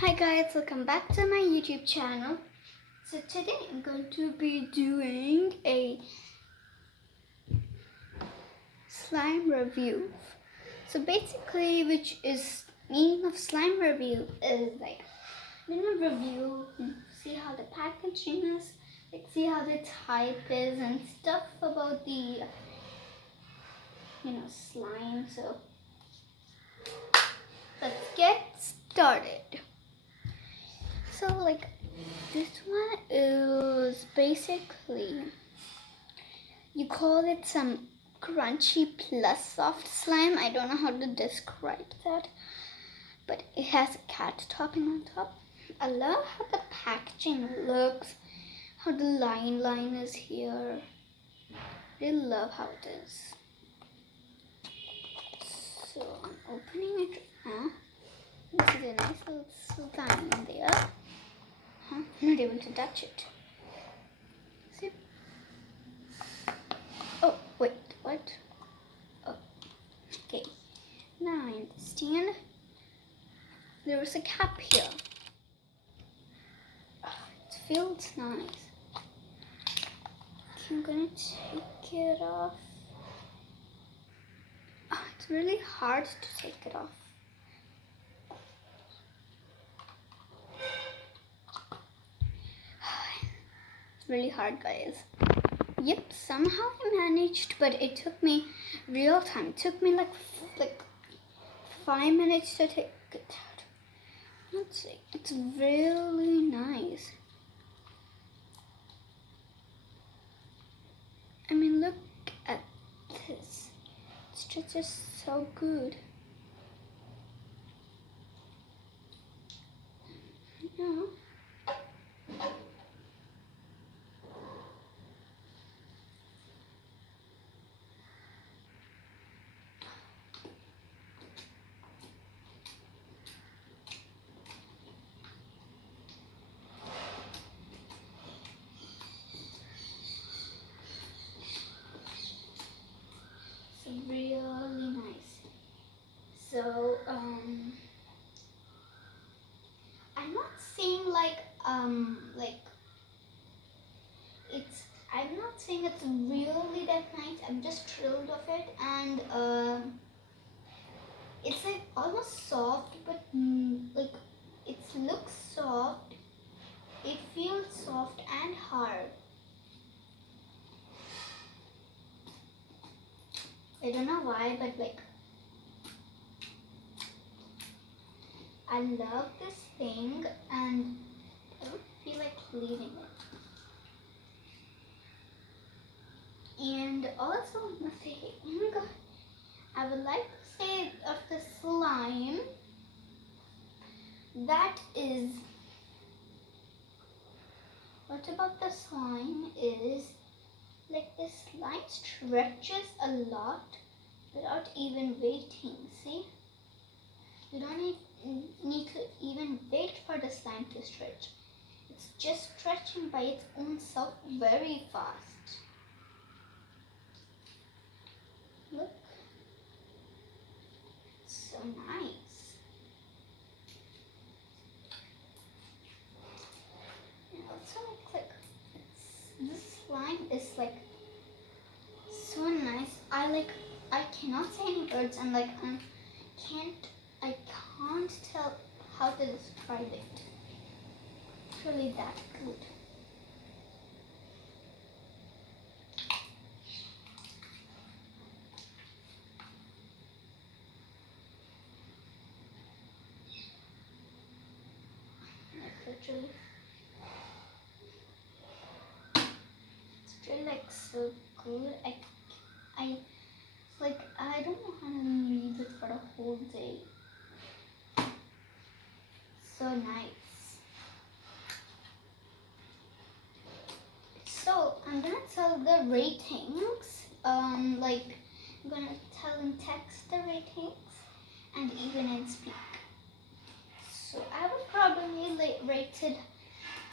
Hi guys, welcome back to my YouTube channel. So today I'm going to be doing a slime review. So basically, which is meaning of slime review is like review, see how the packaging is, like see how the type is and stuff about the slime. So let's get started. So like this one is basically, you call it some crunchy plus soft slime. I don't know how to describe that, but it has a cat topping on top. I love how the packaging looks, how the line is here. I really love how it is. So I'm opening it now. This is a nice little slime in there. I'm not able to touch it. See? Oh, wait, what? Oh, okay. Now I understand. There was a cap here. Oh, it feels nice. Okay, I'm gonna take it off. Oh, it's really hard to take it off. It's really hard, guys. Yep, somehow I managed, but it took me real time. It took me like 5 minutes to take it out. Let's see. It's really nice. I mean, look at this. It's just so good. Yeah. It's really nice. So, I'm not saying I'm not saying it's really that nice. I'm just thrilled of it, and it's like almost soft, but like it looks soft. It feels soft and hard. I don't know why, but like I love this thing, and I don't feel like leaving it. And also, I must say, oh my god, I would like to say of the slime, that is, what about the slime is, like the slime stretches a lot without even waiting, see? You don't need to even wait for the slime to stretch. It's just stretching by its own self very fast. Look. So nice. And also like this slime is like so nice. I cannot say any words, and like I can't tell how to describe it. It's really that good. Literally. It's really like so good. I don't know how to use it for the whole day. So nice. So I'm gonna tell the ratings. I'm gonna tell in text the ratings and even in speak. So I would probably rate it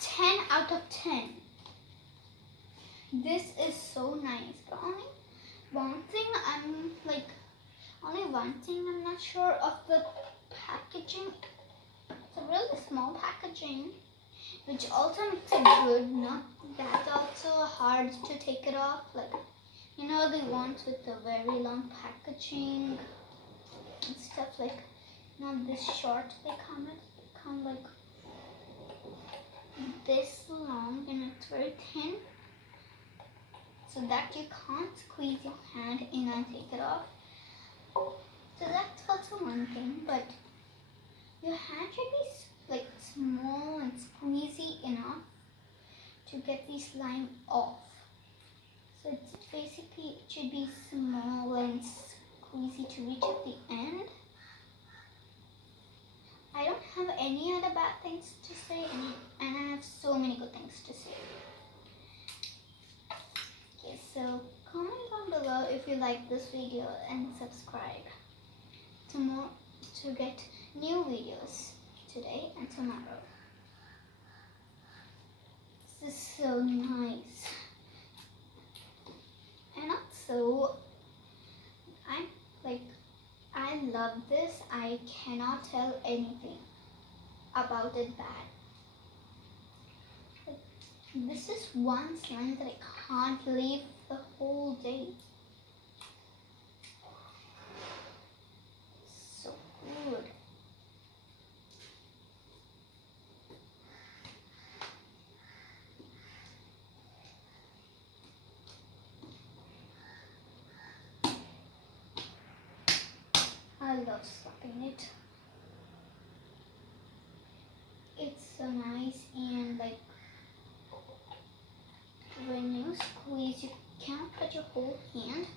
10 out of 10. This is so nice. But only one thing I'm not sure of the packaging. It's a really small packaging, which also makes it good, not that also hard to take it off. Like, you know, the ones with the very long packaging and stuff, like, not this short, they come like this long, and it's very thin, so that you can't squeeze your hand in and take it off. So that's also one thing, but your hand should be like small and squeezy enough to get the slime off. So it's basically, it should be small and squeezy to reach at the end. I don't have any other bad things to say, and I have so many good things to say. Okay, so comment down below if you like this video and subscribe to get new videos today and tomorrow. This is so nice. And also, I love this. I cannot tell anything about it bad. This is one slime that I can't leave the whole day. So good. I love slapping it. It's so nice, and like when you squeeze, you can't put your whole hand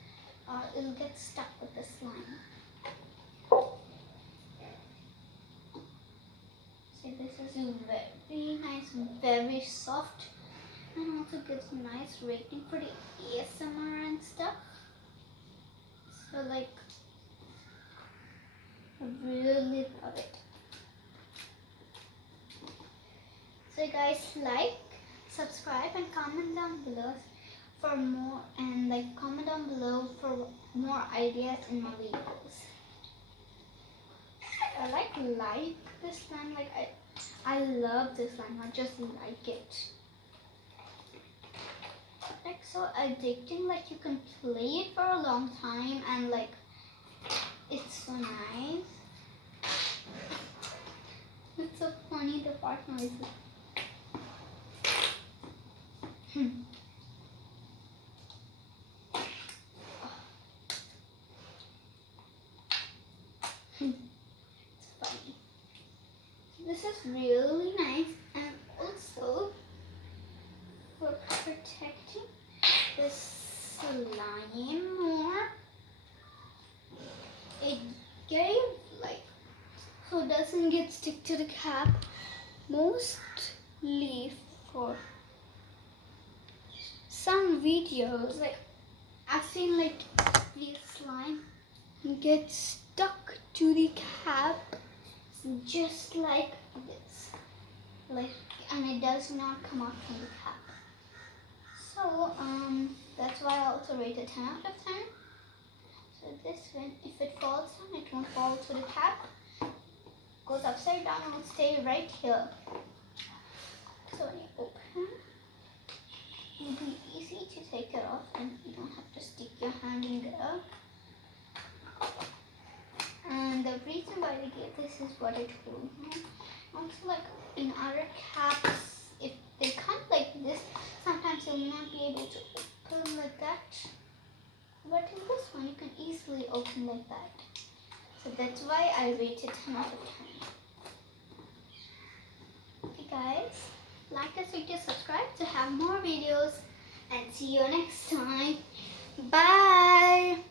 or it'll get stuck with the slime. So this is very nice, very soft, and also gives a nice rating for the ASMR and stuff. So like, I really love it. So guys, like, subscribe, and comment down below for more, and like comment down below for more ideas in my videos. I like this slime, like I love this slime, I just like it. Like so addicting, like you can play it for a long time, and like it's so nice. It's so funny, the fart noises. It's funny. This is really nice, and also for protecting this slime more, it gave like, so it doesn't get stick to the cap, mostly for some videos. Like I've seen like the slime get stuck to the cap just like this, like, and it does not come out from the cap. So that's why I also rate it 10 out of 10. So this one, if it falls down, it won't fall to the cap. Goes upside down and will stay right here. So when you open, it will be easy to take it off, and you don't have to stick your hand in there. And the reason why they gave this is what I told you. Also, like in other caps, if they come like this, sometimes you'll not be able to open like that. But in this one, you can easily open like that. So that's why I rated 10 out of 10. Okay guys, like this video, subscribe to have more videos, and see you next time. Bye!